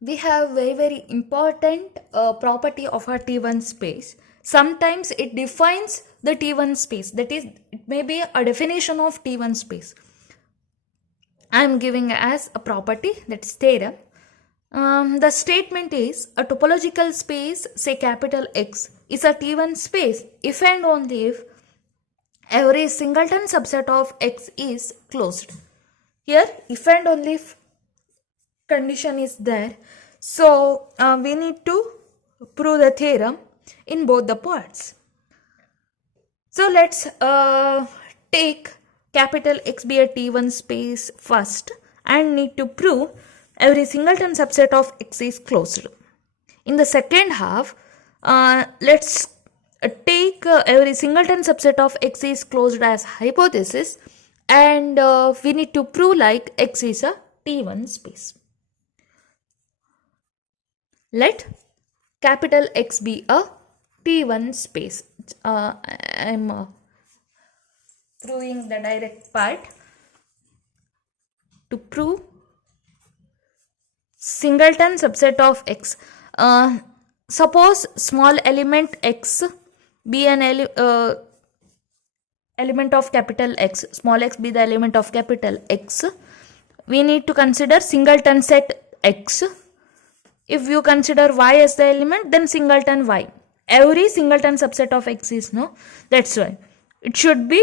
we have very important property of our T1 space. Sometimes it defines the T1 space, that is, it may be a definition of T1 space. I am giving as a property, that's theorem. The statement is a topological space, say capital X, is a T1 space if and only if every singleton subset of X is closed. Here, if and only if condition is there. So, we need to prove the theorem in both the parts. So, let's take capital X be a T1 space first and need to prove every singleton subset of X is closed. In the second half, let's take every singleton subset of X is closed as hypothesis, and we need to prove like X is a T1 space. Let capital X be a T1 space. I am proving the direct part. To prove singleton subset of X, suppose small element X be an element of capital X, small x be the element of capital X. We need to consider singleton set X. If you consider Y as the element, then singleton Y. Every singleton subset of X is no. That's why it should be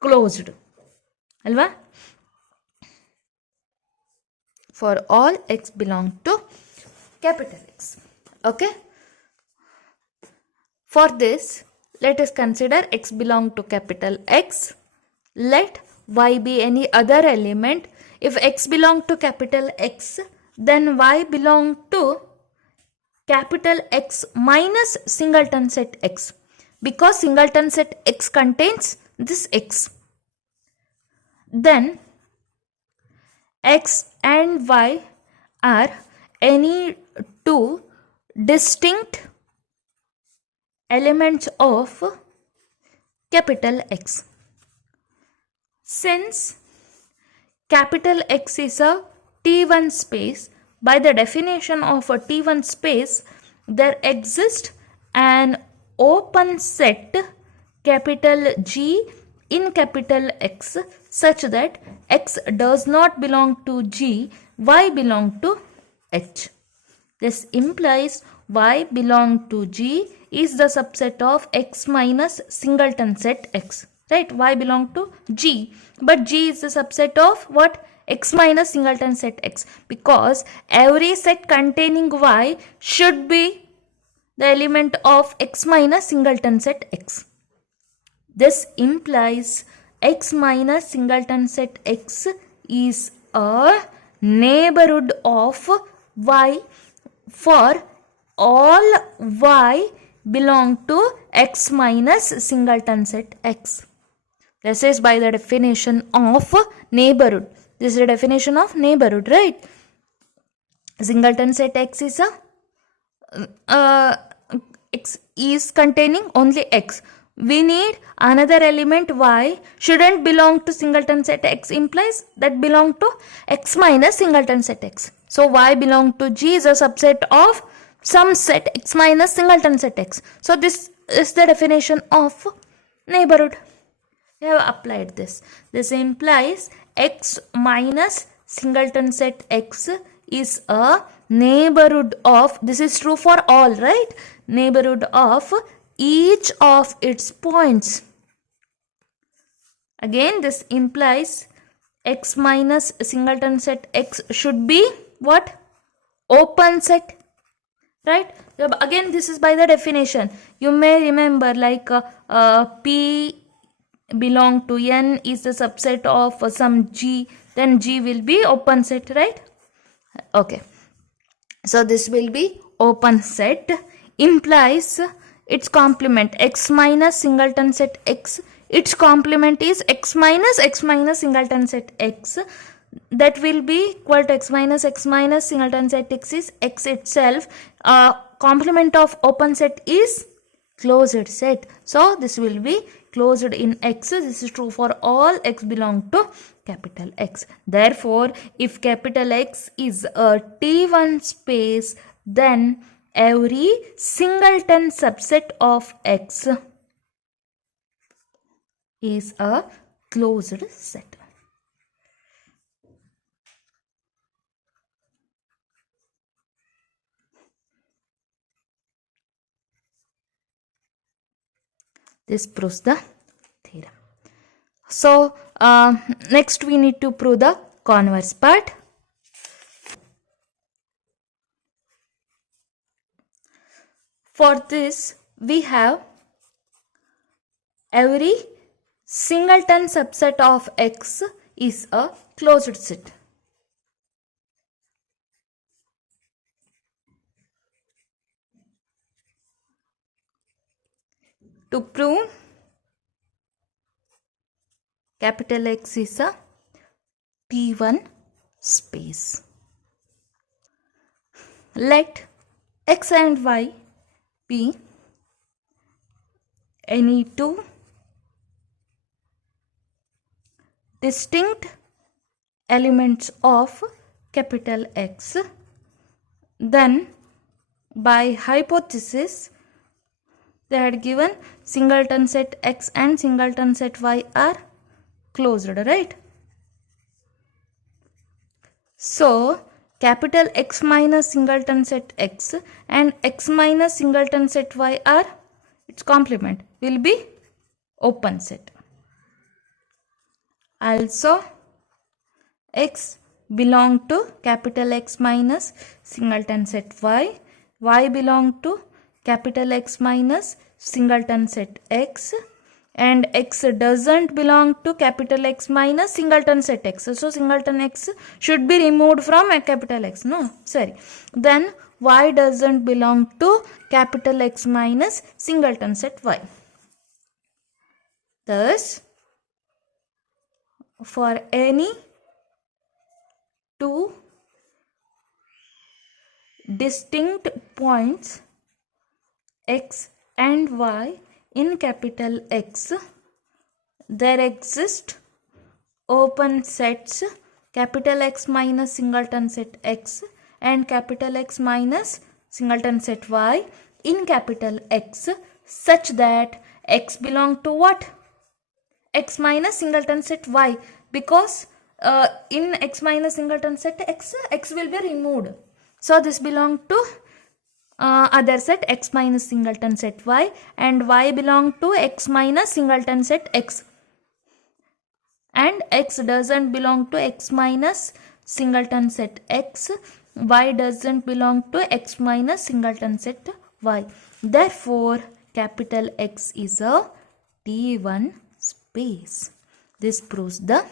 closed. Alva? For all X belong to capital X. Okay? For this, let us consider X belong to capital X. Let Y be any other element. If X belong to capital X, then Y belong to capital X minus singleton set X, because singleton set X contains this X. Then X and Y are any two distinct elements of capital X. Since capital X is a T1 space, by the definition of a T1 space, there exists an open set capital G in capital X such that X does not belong to G, Y belong to H. This implies Y belong to G is the subset of X minus singleton set X. Right? Y belong to G, but G is the subset of what? X minus singleton set X, because every set containing Y should be the element of X minus singleton set X. This implies X minus singleton set X is a neighborhood of Y for all Y belong to X minus singleton set X. This is by the definition of neighborhood. This is the definition of neighborhood, right? Singleton set X is X is containing only X. We need another element Y shouldn't belong to singleton set X, implies that belong to X minus singleton set X. So Y belong to G is a subset of some set X minus singleton set X. So this is the definition of neighborhood. We have applied this. This implies X minus singleton set X is a neighborhood of, this is true for all, right? Neighborhood of each of its points. Again, this implies X minus singleton set X should be what? Open set, right? Again, this is by the definition. You may remember like P belong to N is the subset of some G, then G will be open set, right? Okay. So this will be open set, implies its complement X minus singleton set X. Its complement is X minus singleton set X. That will be equal to X minus singleton set X is X itself. Complement of open set is closed set. So this will be closed in X. This is true for all X belong to capital X. Therefore, if capital X is a T1 space, then every singleton subset of X is a closed set. This proves the theorem. So, next we need to prove the converse part. For this, we have every singleton subset of X is a closed set. To prove capital X is a T1 space, let X and Y be any two distinct elements of capital X. Then by hypothesis they had given singleton set X and singleton set Y are closed, right? So capital X minus singleton set X and X minus singleton set Y are its complement will be open set. Also X belong to capital X minus singleton set Y, Y belong to capital X minus singleton set X, and X doesn't belong to capital X minus singleton set X. So singleton X should be removed from a capital X. No, sorry. Then Y doesn't belong to capital X minus singleton set Y. Thus, for any two distinct points X and Y in capital X, there exist open sets capital X minus singleton set X and capital X minus singleton set Y in capital X, such that X belong to what? X minus singleton set Y, because in X minus singleton set X, X will be removed. So this belong to other set X minus singleton set Y, and Y belong to X minus singleton set X, and X doesn't belong to X minus singleton set X, Y doesn't belong to X minus singleton set Y. Therefore capital X is a T1 space. This proves the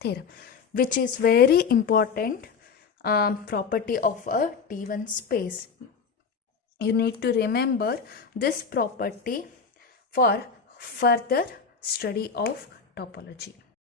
theorem, which is very important property of a T1 space. You need to remember this property for further study of topology.